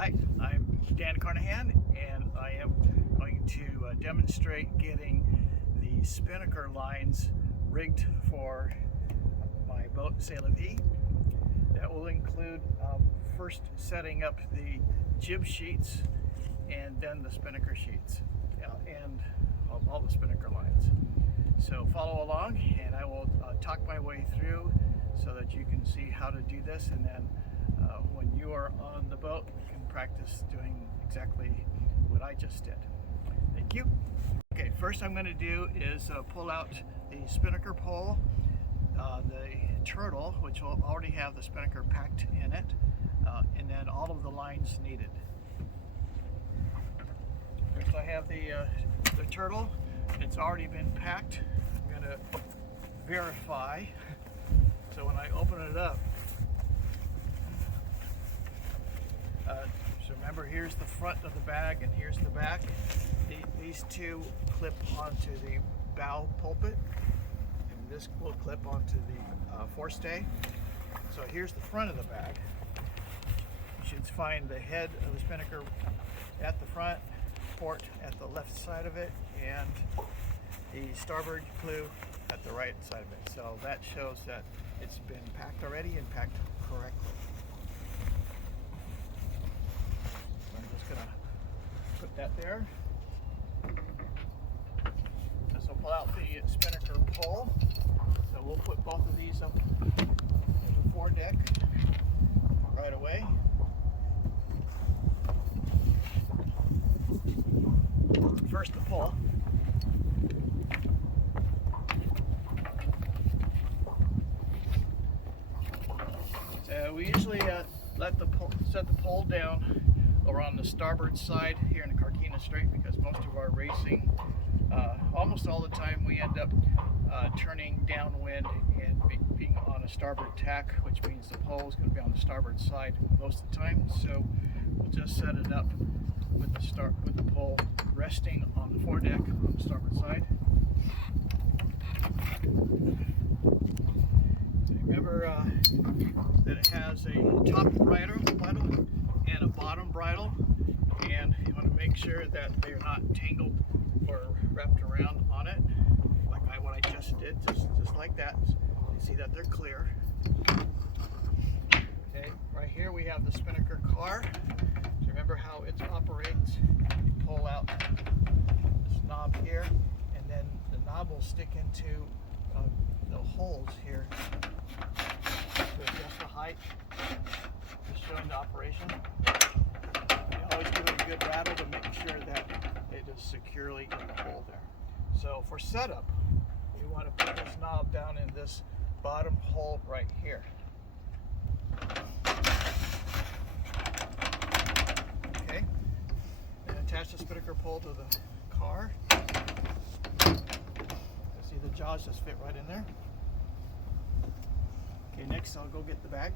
Hi, I'm Dan Carnahan, and I am going to demonstrate getting the Spinnaker lines rigged for my boat Sail la Vie. That will include first setting up the jib sheets and then the Spinnaker sheets and all the Spinnaker lines. So follow along and I will talk my way through so that you can see how to do this, and then when you are on the boat you can practice doing exactly what I just did. Thank you. Okay, first I'm going to do is pull out the Spinnaker pole, the turtle, which will already have the Spinnaker packed in it, and then all of the lines needed. First I have the turtle. It's already been packed. I'm going to verify. So when I open it up, so remember, here's the front of the bag and here's the back. These two clip onto the bow pulpit, and this will clip onto the forestay. So here's the front of the bag. You should find the head of the Spinnaker at the front, port at the left side of it, and the starboard clew at the right side of it. So that shows that it's been packed already and packed correctly. I'm just going to put that there. This will pull out the Spinnaker pole. So we'll put both of these up in the foredeck right away. First the pull. So we usually set the pole down or on the starboard side here in the Carquinez Strait, because most of our racing, almost all the time, we end up turning downwind and being on a starboard tack, which means the pole is going to be on the starboard side most of the time. So we'll just set it up with the pole resting on the foredeck on the starboard side. So remember that it has a top bridle and a bottom bridle, and you want to make sure that they're not tangled or wrapped around on it, like what I just did, just like that. You see that they're clear. Okay, right here we have the Spinnaker car. So remember how it operates. You pull out this knob here, and then the knob will stick into the holes here to adjust the height, just showing the operation. You always give it a good rattle to make sure that it is securely in the hole there. So for setup, we want to put this knob down in this bottom hole right here. Okay, and attach the Spinnaker pole to the car. See, the jaws just fit right in there. Okay, next I'll go get the bag.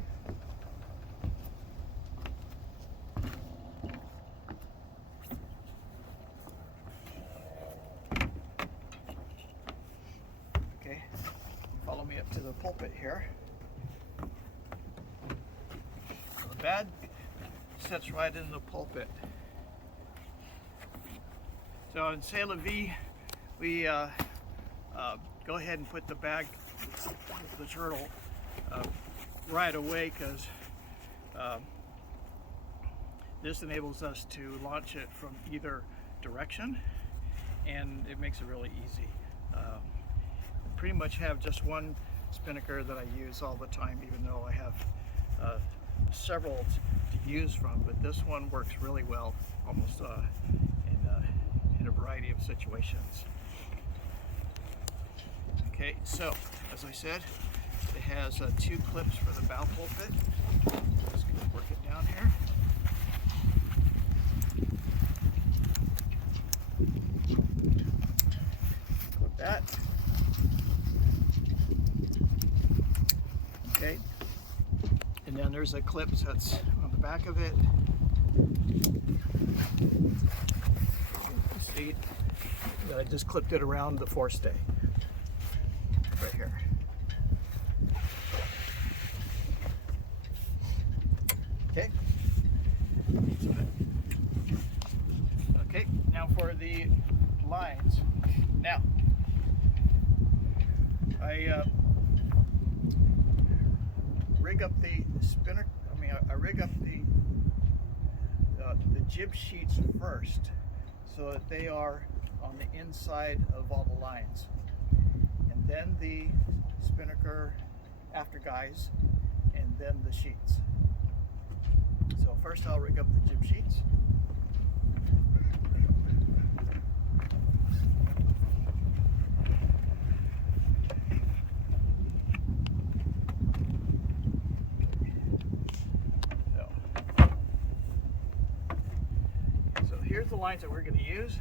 Okay, follow me up to the pulpit here. So the bag sits right in the pulpit. So in Sail la Vie, we go ahead and put the bag with the turtle right away, because this enables us to launch it from either direction, and it makes it really easy. Pretty much have just one Spinnaker that I use all the time, even though I have several to use from, but this one works really well almost in a variety of situations. Okay, so as I said, it has two clips for the bow pulpit. Just going to work it down here. Clip that. Okay, and then there's a clip that's on the back of it. See, I just clipped it around the forestay right here. Okay, Okay, now for the lines. Now, I rig up the spinner. I rig up the jib sheets first, so that they are on the inside of all the lines, and then the Spinnaker after guys, and then the sheets. So first I'll rig up the jib sheets. So here's the lines that we're going to use.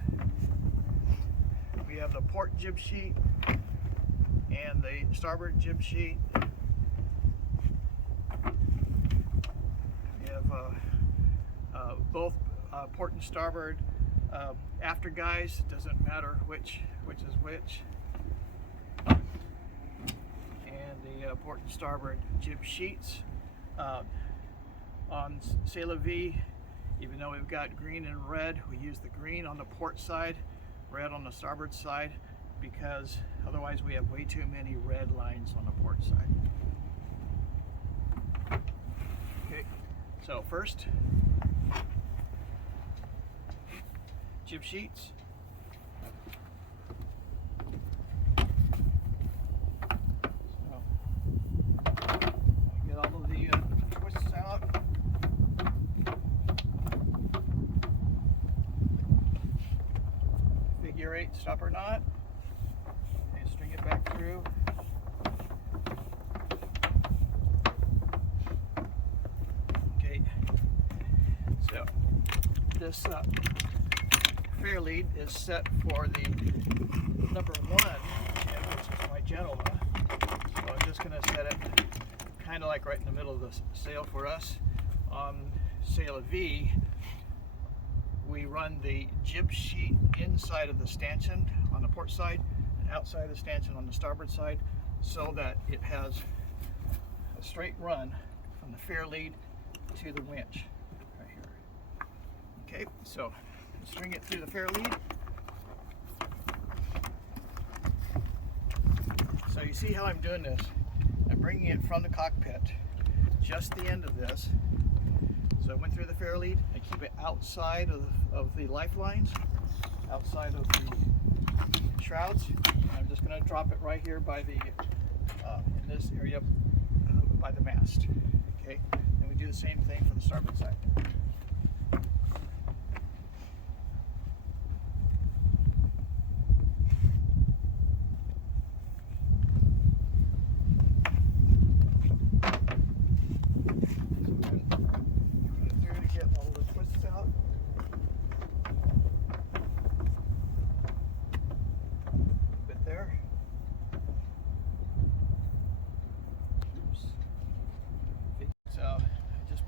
We have the port jib sheet and the starboard jib sheet. We have both port and starboard after guys. Doesn't matter which is which. And the port and starboard jib sheets. On Sail la Vie, even though we've got green and red, we use the green on the port side, red on the starboard side, because otherwise we have way too many red lines on the port side. Okay, so first, jib sheets. So, get all of the twists out. Figure 8 stopper knot, and string it back through. Okay, so this fair lead is set for the number 1, which is my Genoa. So I'm just going to set it kind of like right in the middle of the sail for us. On Sail la Vie, we run the jib sheet inside of the stanchion on the port side and outside the stanchion on the starboard side, so that it has a straight run from the fair lead to the winch right here. Okay, so string it through the fair lead. So you see how I'm doing this? I'm bringing it from the cockpit, just the end of this. So I went through the fair lead. I keep it outside of the lifelines, outside of the shrouds. I'm just going to drop it right here by the in this area by the mast. Okay, and we do the same thing for the starboard side.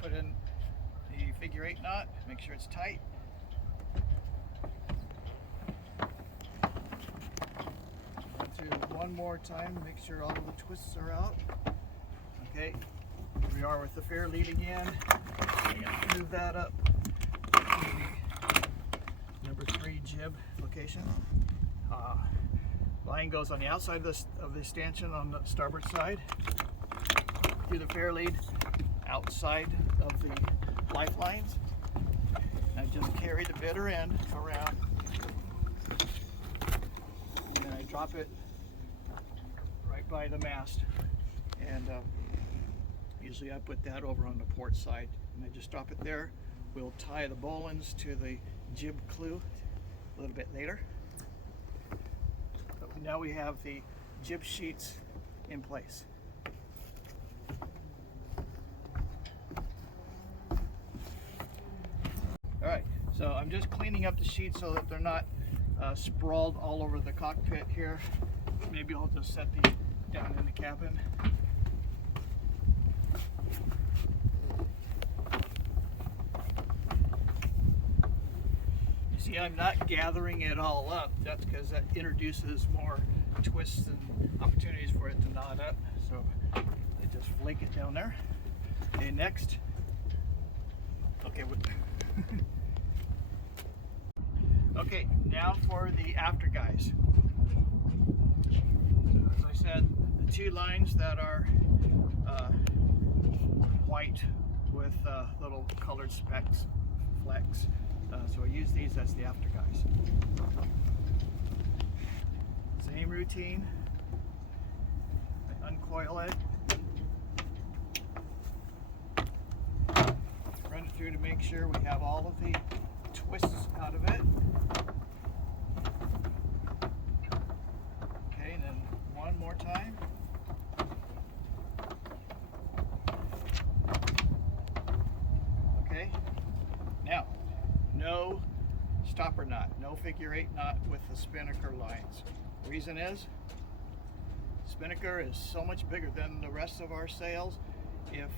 Put in the figure 8 knot, make sure it's tight. Do one more time, make sure all of the twists are out. Okay, here we are with the fair lead again. I'm going to move that up to the number 3 jib location. Line goes on the outside of the stanchion on the starboard side, through the fair lead, outside of the lifelines. I just carry the bitter end around, and then I drop it right by the mast, and usually I put that over on the port side, and I just drop it there. We'll tie the bowlines to the jib clew a little bit later. But now we have the jib sheets in place. Alright, so I'm just cleaning up the sheets so that they're not sprawled all over the cockpit here. Maybe I'll just set these down in the cabin. You see, I'm not gathering it all up. That's because that introduces more twists and opportunities for it to knot up. So I just flake it down there. Okay, next. Okay, Okay, now for the after guys. So as I said, the two lines that are white with little colored specks, flecks. So I use these as the after guys. Same routine. I uncoil it. Run it through to make sure we have all of the twists out of it. Okay, and then one more time. Okay, now no stopper knot, no figure 8 knot with the Spinnaker lines. Reason is, Spinnaker is so much bigger than the rest of our sails. If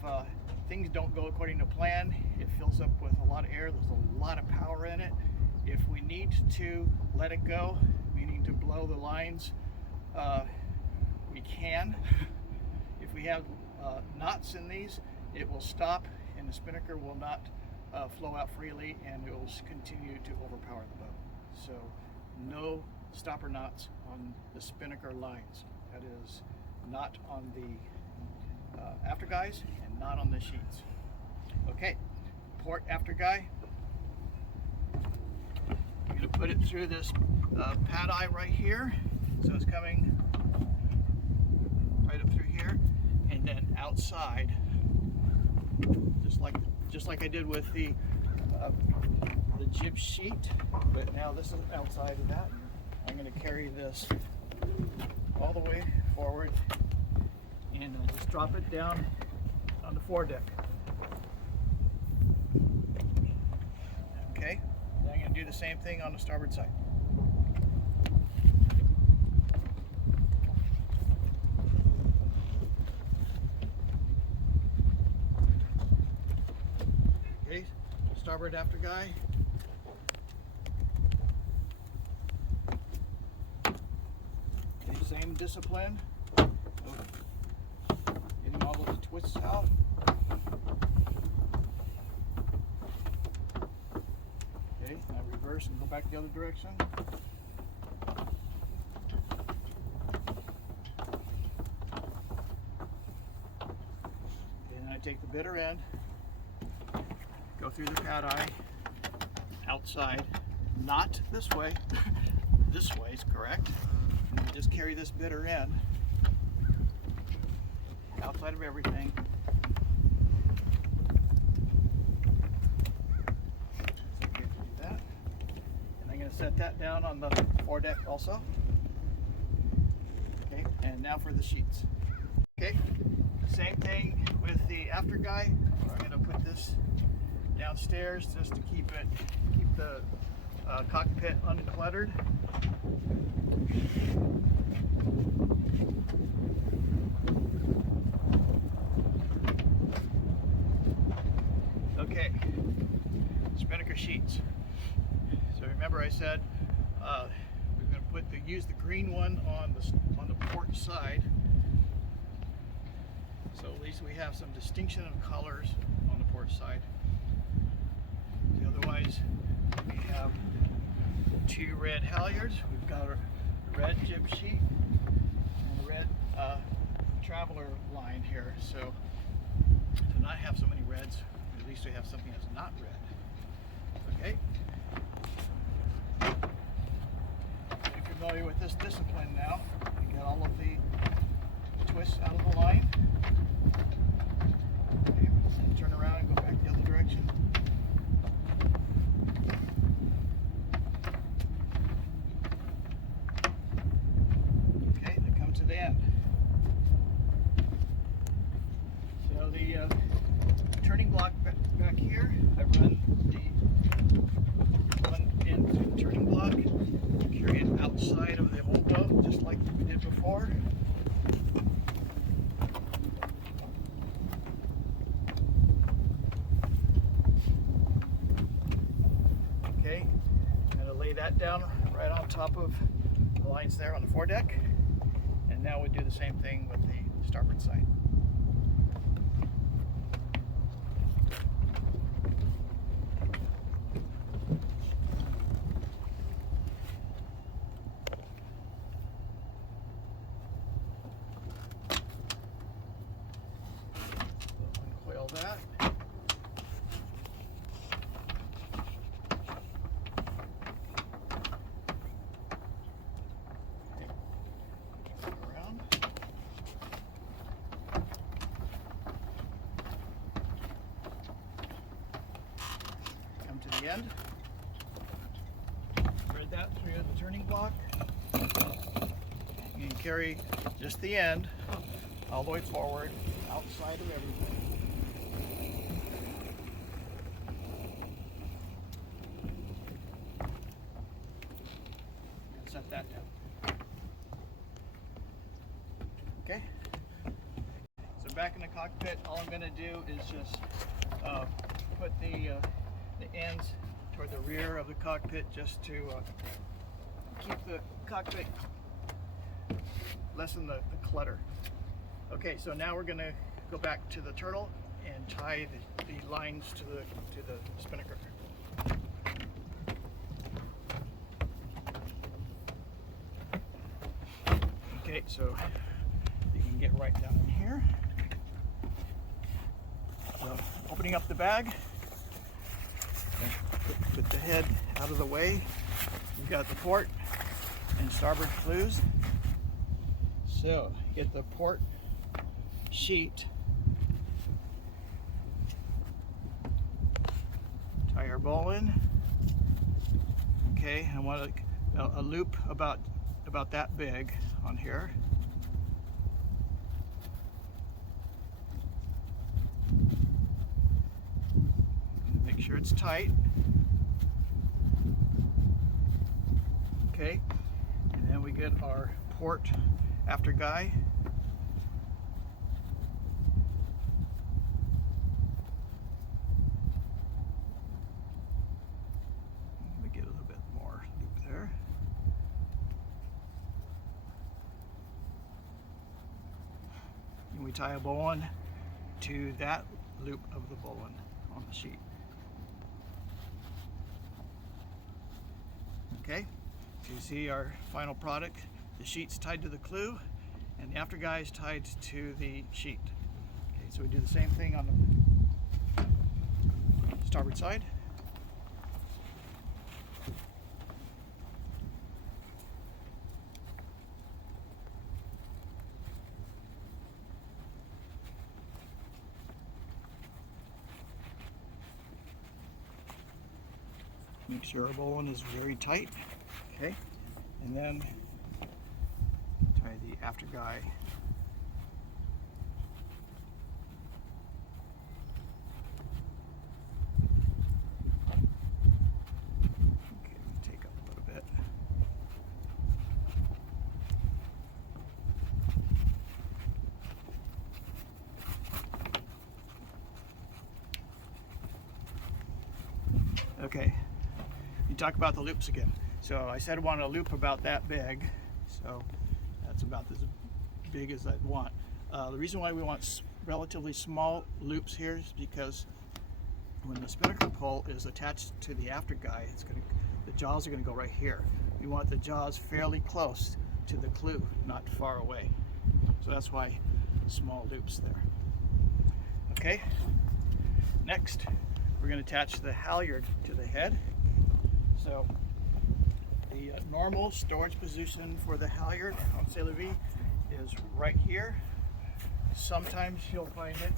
things don't go according to plan, it fills up with a lot of air. There's a lot of power in it. If we need to let it go, meaning to blow the lines, we can. If we have knots in these, it will stop and the Spinnaker will not flow out freely, and it will continue to overpower the boat. So no stopper knots on the Spinnaker lines. That is not on the after guys and not on the sheets. Okay, port after guy. I'm going to put it through this pad eye right here. So it's coming right up through here, and then outside, just like I did with the jib sheet, but now this is outside of that. I'm going to carry this all the way forward and just drop it down on the foredeck. Okay, then I'm going to do the same thing on the starboard side. Okay, starboard after guy. Okay, same discipline. Getting all of the twists out. Okay, now reverse and go back the other direction. Okay, then I take the bitter end, go through the pad eye, outside, not this way. This way is correct. And we just carry this bitter end outside of everything. So we have to do that. And I'm going to set that down on the foredeck also. Okay, and now for the sheets. Okay, same thing with the after guy. I'm going to put this downstairs just to keep the cockpit uncluttered. Okay, Spinnaker sheets. So remember I said we're going to use the green one on the port side. So at least we have some distinction of colors on the port side. Otherwise, we have two red halyards. We've got a red jib sheet and a red traveler line here. So to not have so many reds, at least we have something that's not red. Okay. You're familiar with this discipline now. You get all of the twists out of the line. Okay. And turn around and go back the other direction. Okay, then come to the end. So the turning block back here, I run the one end through the turning block, carry it outside of the whole boat, just like we did before. Okay, I'm going to lay that down right on top of the lines there on the foredeck, and now we do the same thing with the starboard side. the end. Thread that through the turning block. You can carry just the end all the way forward, outside of everything. Set that down. Okay. So back in the cockpit, all I'm going to do is just put the ends toward the rear of the cockpit just to keep the cockpit, lessen the clutter. Okay, so now we're going to go back to the turtle and tie the lines to the spinnaker. Okay, so you can get right down in here. So opening up the bag, put the head out of the way. You've got the port and starboard flues. So get the port sheet, tie our bowl in. Okay, I want a loop about that big on here. Make sure it's tight. Okay, and then we get our port after guy. Let me get a little bit more loop there. And we tie a bowline to that loop of the bowline on the sheet. Okay, so you see our final product. The sheet's tied to the clew and the after guy is tied to the sheet. Okay, so we do the same thing on the starboard side. Make sure our bowline is very tight. Okay, and then tie the after guy. Okay, take up a little bit. Okay. Talk about the loops again. So I said I wanted a loop about that big, so that's about as big as I'd want. The reason why we want relatively small loops here is because when the spinnaker pole is attached to the after guy, the jaws are going to go right here. We want the jaws fairly close to the clew, not far away. So that's why small loops there. Okay, next we're going to attach the halyard to the head. So the normal storage position for the halyard on Sail la Vie is right here. Sometimes you'll find it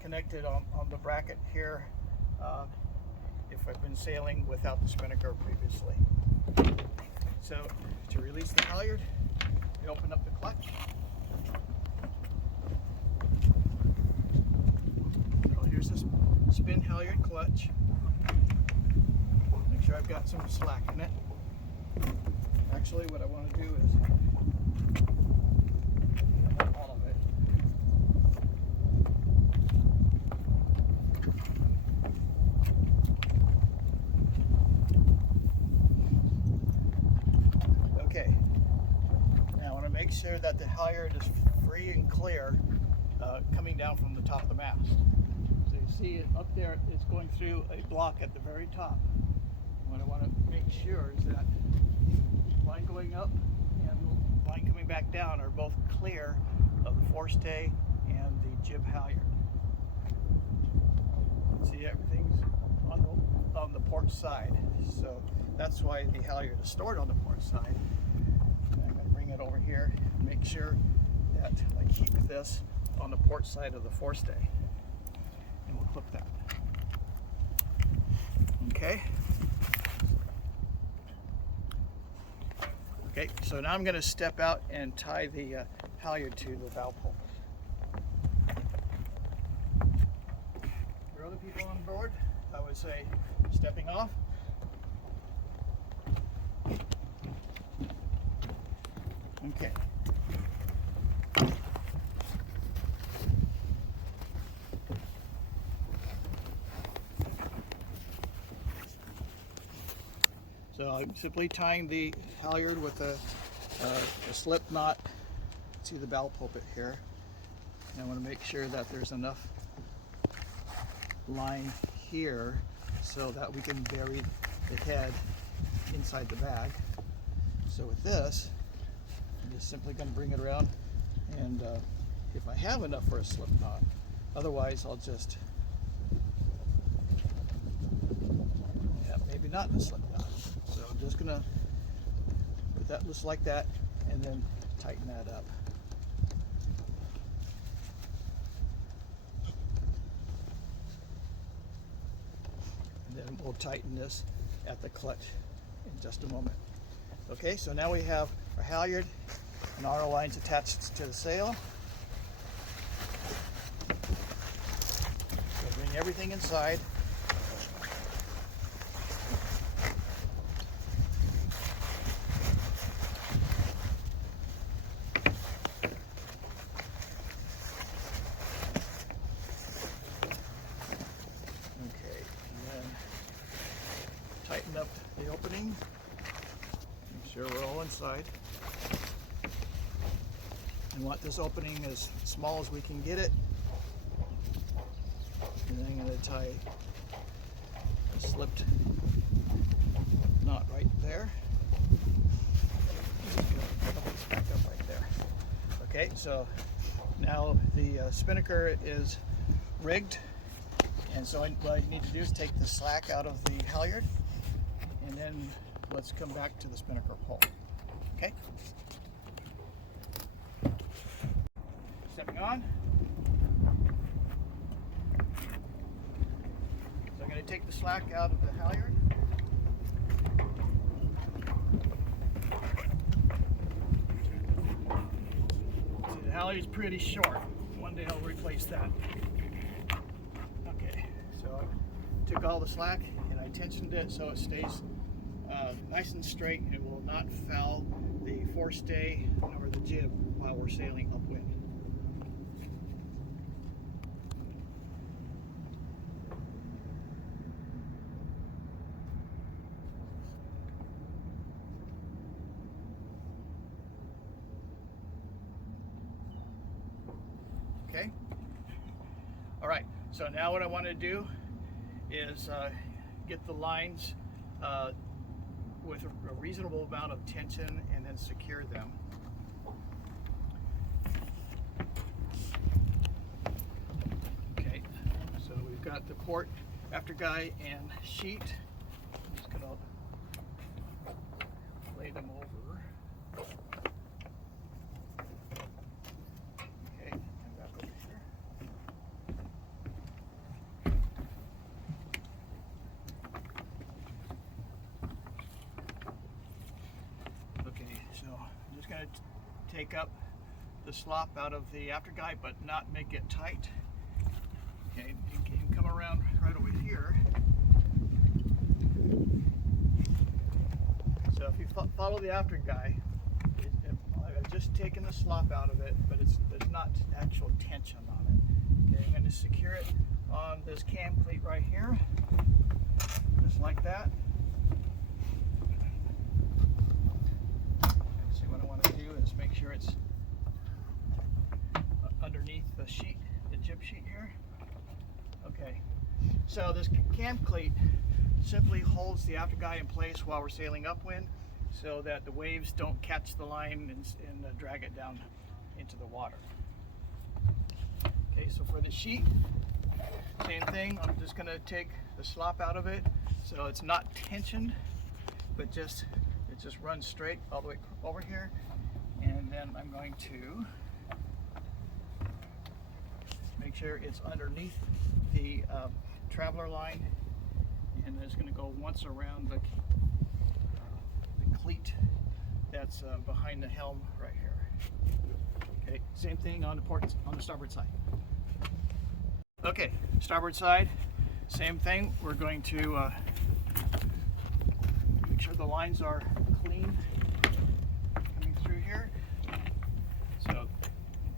connected on the bracket here if I've been sailing without the spinnaker previously. So to release the halyard, we open up the clutch. So here's this spin halyard clutch. Make sure I've got some slack in it. Actually, what I want to do is all of it. Okay. Now I want to make sure that the halyard is free and clear coming down from the top of the mast. So you see it up there, it's going through a block at the very top. What I want to make sure is that line going up and line coming back down are both clear of the forestay and the jib halyard. See, everything's on the port side, so that's why the halyard is stored on the port side. I'm going to bring it over here and make sure that I keep this on the port side of the forestay, and we'll clip that. Okay, so now I'm going to step out and tie the halyard to the bow pole. For other people on board, I would say stepping off. Okay. So I'm simply tying the halyard with a slip knot to the bow pulpit here. And I want to make sure that there's enough line here so that we can bury the head inside the bag. So with this, I'm just simply going to bring it around, and if I have enough for a slip knot, otherwise I'll just, maybe not in a slip knot. So I'm just going to put that just like that and then tighten that up. And then we'll tighten this at the clutch in just a moment. Okay, so now we have our halyard and our lines attached to the sail. So bring everything inside. Tighten up the opening, make sure we're all inside. We want this opening as small as we can get it. And then I'm going to tie a slipped knot right there. Back up right there. Okay, so now the spinnaker is rigged, and so what I need to do is take the slack out of the halyard. And then let's come back to the spinnaker pole. Okay? Stepping on. So I'm going to take the slack out of the halyard. See, the halyard is pretty short. One day I'll replace that. Okay, so I took all the slack and I tensioned it so it stays nice and straight, and it will not foul the forestay nor the jib while we're sailing upwind. Okay? All right, so now what I want to do is get the lines with a reasonable amount of tension and then secure them. Okay, so we've got the port, after guy, and sheet. I'm just going to lay them over. Okay, and back over here. So I'm just going to take up the slop out of the after guy, but not make it tight. Okay, you can come around right over here. So if you follow the after guy, I've just taken the slop out of it, but there's not actual tension on it. Okay, I'm going to secure it on this cam cleat right here, just like that. Make sure it's underneath the sheet, the jib sheet here. Okay, so this cam cleat simply holds the after guy in place while we're sailing upwind so that the waves don't catch the line and drag it down into the water. Okay, so for the sheet, same thing. I'm just going to take the slop out of it so it's not tensioned, but it just runs straight all the way over here. And then I'm going to make sure it's underneath the traveler line, and it's going to go once around the cleat that's behind the helm right here. Okay, same thing on the starboard side. Okay, starboard side, same thing. We're going to make sure the lines are clean coming through here. So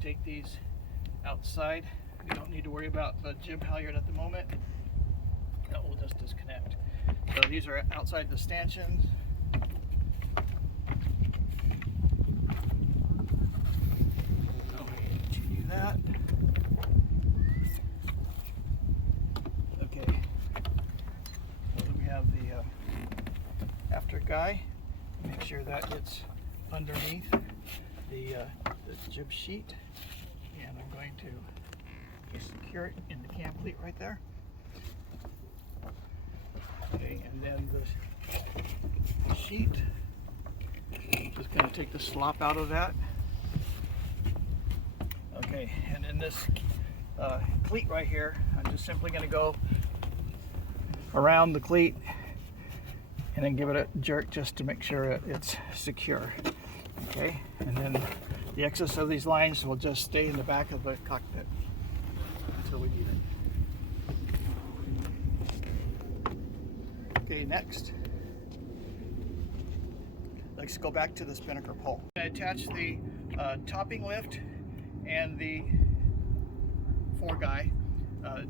take these outside. We don't need to worry about the jib halyard at the moment. That will just disconnect. So these are outside the stanchions. So continue that. Okay. So then we have the after guy. Make sure that it's underneath the jib sheet, and I'm going to secure it in the cam cleat right there. Okay, and then the sheet, just going to take the slop out of that. Okay, and then this cleat right here, I'm just simply going to go around the cleat and then give it a jerk just to make sure it's secure. Okay, and then the excess of these lines will just stay in the back of the cockpit until we need it. Okay, next, let's go back to the Spinnaker pole. I attach the topping lift and the foreguy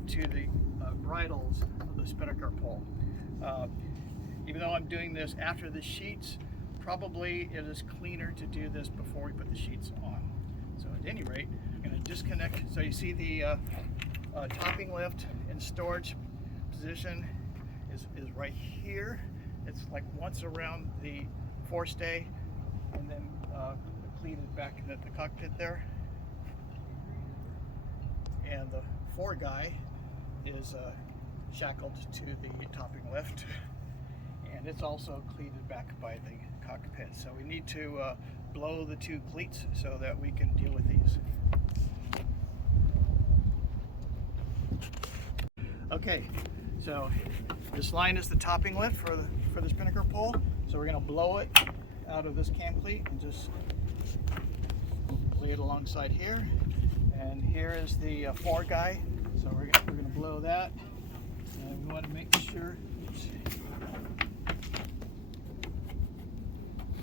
to the bridles of the Spinnaker pole. Even though I'm doing this after the sheets, probably it is cleaner to do this before we put the sheets on. So at any rate, I'm going to disconnect. So you see the topping lift in storage position is right here. It's like once around the forestay, and then cleated back into the cockpit there. And the foreguy is shackled to the topping lift, and it's also cleated back by the cockpit. So we need to blow the two cleats so that we can deal with these. Okay, so this line is the topping lift for the Spinnaker pole. So we're going to blow it out of this cam cleat and just lay it alongside here. And here is the foreguy. So we're going to blow that, and we want to make sure.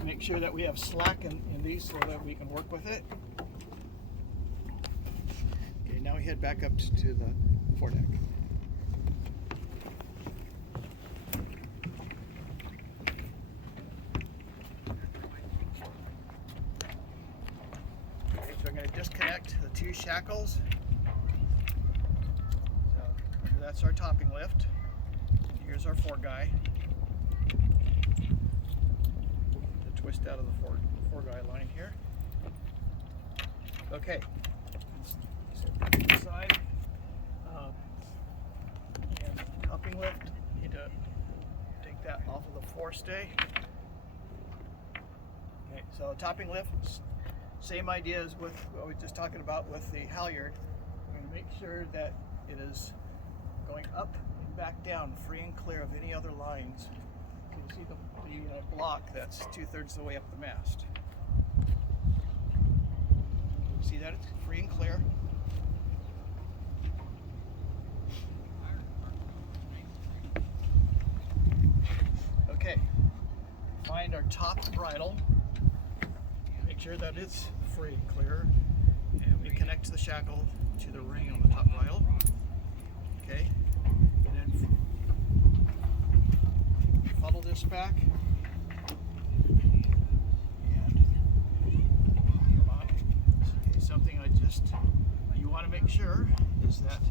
Make sure that we have slack in these so that we can work with it. Okay, now we head back up to the foredeck. Okay, so I'm going to disconnect the two shackles. So that's our topping lift. And here's our foreguy. Twist out of the foreguy line here. Okay, set that aside. And topping lift, need to take that off of the forestay. Okay, so topping lift, same idea as with what we were just talking about with the halyard. We're going to make sure that it is going up and back down, free and clear of any other lines. You can see the block that's 2/3 of the way up the mast. See that? It's free and clear. Okay, find our top bridle. Make sure that it's free and clear. And we connect the shackle to the ring on the top bridle. Okay, and then funnel this back. Something you want to make sure is that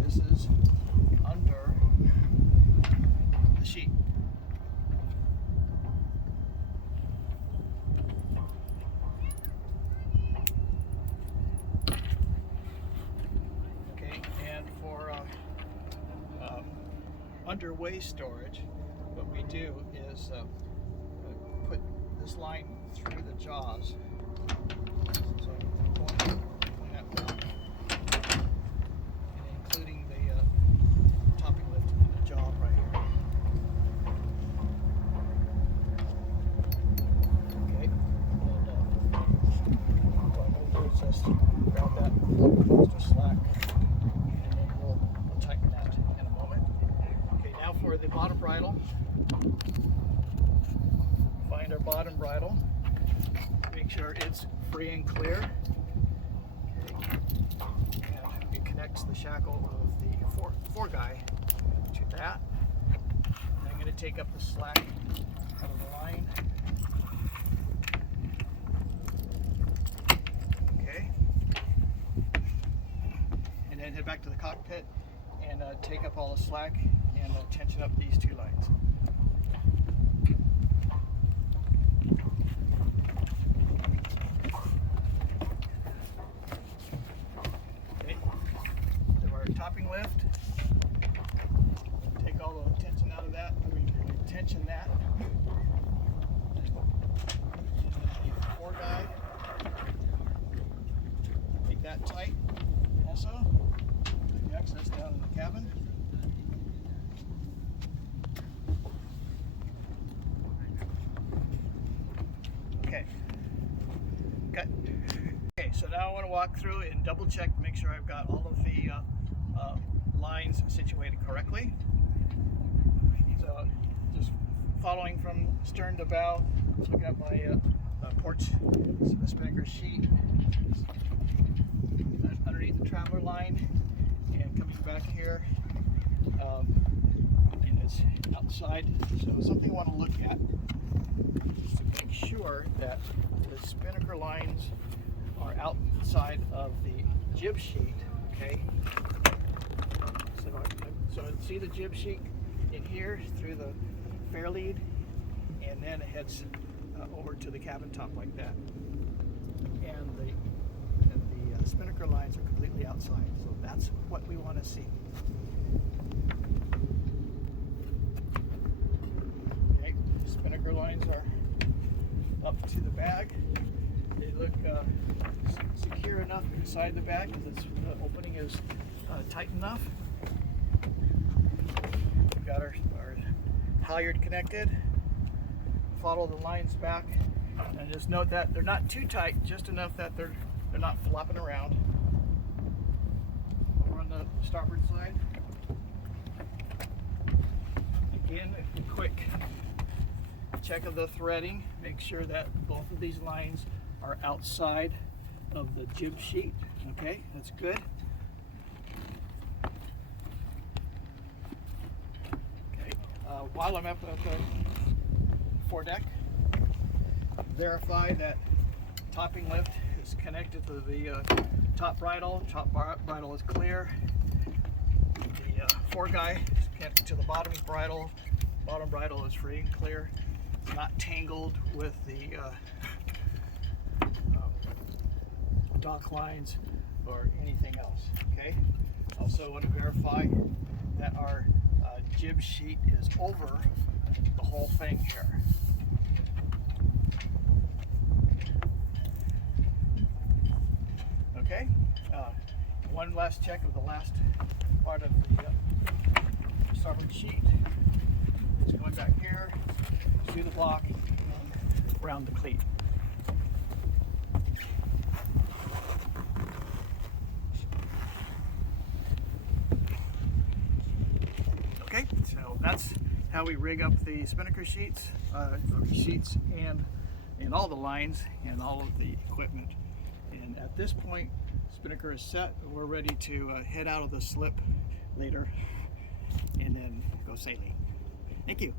this is under the sheet. Okay, and for underway storage, what we do is put this line through the jaws. So going that down, and including the topping lift in the jaw right here. for the bottom bridle. Find our bottom bridle. Make sure it's free and clear. Okay. And it connects the shackle of the fore guy to that. And I'm going to take up the slack out of the line. Okay. And then head back to the cockpit and take up all the slack and tension up these two lines. Okay, so our topping lift, take all the tension out of that, tension that. The fore guy, make that tight also. The access down in the cabin. Okay. Good. Okay, so now I want to walk through and double check, make sure I've got all of the lines situated correctly. So just following from stern to bow, looking at my port Spinnaker sheet underneath the traveler line, and coming back here, and it's outside. So something I want to look at is to make sure that the Spinnaker lines are outside of the jib sheet. Okay. So see the jib sheet in here through the fair lead, and then it heads over to the cabin top like that. And the Spinnaker lines are completely outside, so that's what we want to see. Okay, Spinnaker lines are up to the bag. They look secure enough inside the bag because the opening is tight enough. We've got our halyard connected. Follow the lines back, and just note that they're not too tight, just enough that they're not flopping around. Over on the starboard side. Again, a quick check of the threading. Make sure that both of these lines are outside of the jib sheet. Okay, that's good. Okay, while I'm up at the foredeck, verify that topping lift is connected to the top bridle. Top bridle is clear. The fore guy is connected to the bottom bridle. Bottom bridle is free and clear. It's not tangled with the dock lines or anything else. Okay. Also want to verify that our jib sheet is over the whole thing here. Okay, one last check of the last part of the starboard sheet. It's going back here, through the block, and around the cleat. Okay, so that's how we rig up the Spinnaker sheets, and all the lines and all of the equipment. And at this point, Spinnaker is set. We're ready to head out of the slip later and then go sailing. Thank you.